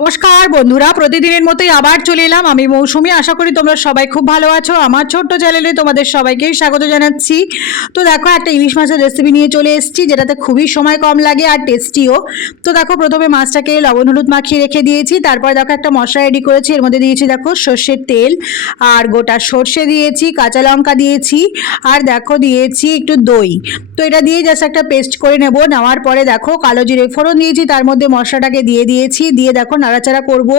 নমস্কার বন্ধুরা, প্রতিদিনের মতোই আবার চলে এলাম আমি মৌসুমি। আশা করি তোমরা সবাই খুব ভালো আছো। আমার ছোট্ট চ্যানেলে তোমাদের সবাইকেই স্বাগত জানাচ্ছি। তো দেখো, একটা ইলিশ মাছের রেসিপি নিয়ে চলে এসেছি, যেটাতে খুবই সময় কম লাগে আর টেস্টিও তো দেখো, প্রথমে মাছটাকে লবণ হলুদ মাখিয়ে রেখে দিয়েছি, তারপর দেখো, একটা মশলা রেডি করেছি। এর মধ্যে দিয়েছি দেখো, সর্ষের তেল আর গোটা সর্ষে দিয়েছি, কাঁচা লঙ্কা দিয়েছি, আর দেখো, দিয়েছি একটু দই। তো এটা দিয়ে জাস্ট একটা পেস্ট করে নেব। নেওয়ার পরে দেখো, কালো জিরে ফোড়ন দিয়েছি, তার মধ্যে মশলাটাকে দিয়ে দিয়েছি। দিয়ে দেখো নাড়াচাড়া করব।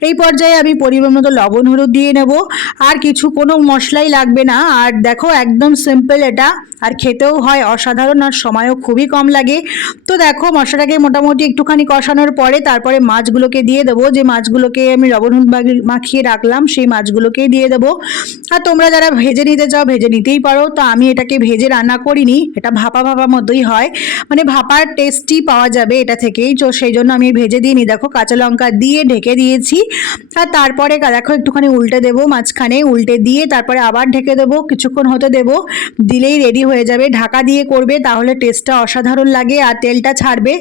এই পর্যায়ে আমি পরিমাণ মতো লবণ, হলুদ দিয়ে নেব। আর কিছু কোনো মশলাই লাগবে না। আর দেখো একদম সিম্পল এটা। আর খেতেও হয় অসাধারণ আর সময়ও খুবই কম লাগে। তো দেখো মশলাটাকে মোটামুটি একটুখানি কষানোর পরে তারপরে মাছগুলোকে দিয়ে দেবো। যে মাছগুলোকে আমি লবণ, হলুদ মাখিয়ে রাখলাম, সেই মাছগুলোকেই দিয়ে দেবো। আর তোমরা যারা ভেজে নিতে চাও, ভেজে নিতেই পারো। তো আমি এটাকে ভেজে রান্না করিনি। এটা ভাপা ভাপা মতোই হয়। মানে ভাপার টেস্টই পাওয়া যাবে এটা থেকেই। তো সেই জন্য আমি ভেজে দিইনি। দেখো কাঁচা লঙ্কা দিয়ে ঢেকে দিয়েছি। আর তারপরে দেখো একটুখানি উল্টে দেবো মাঝখানে, উল্টে দিয়ে তারপরে আবার ঢেকে দেবো, কিছুক্ষণ হতে দেবো, দিলেই রেডি হয়ে যাবে। ঢাকা দিয়ে করবে তাহলে টেস্টটা অসাধারণ লাগে আর তেলটা ছাড়বে।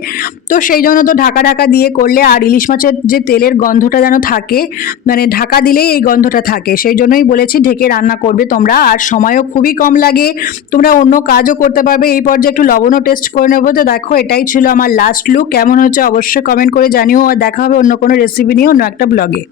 তো সেই জন্য তো ঢাকা ঢাকা দিয়ে করলে আর ইলিশ মাছের যে তেলের গন্ধটা যেন থাকে মানে ঢাকা দিলেই এই গন্ধটা থাকে। সেই জন্যই বলেছি ঢেকে রান্না করবে তোমরা। আর সময়ও খুবই কম লাগে। তোমরা অন্য কাজও করতে পারবে। এই পর্যায়ে একটু লবণও টেস্ট করে নেব। তো দেখো এটাই ছিল আমার লাস্ট লুক কেমন হচ্ছে অবশ্যই কমেন্ট করে জানিও। আর দেখা হবে অন্য কোনো রেসিপি নিয়ে অন্য একটা ব্লগে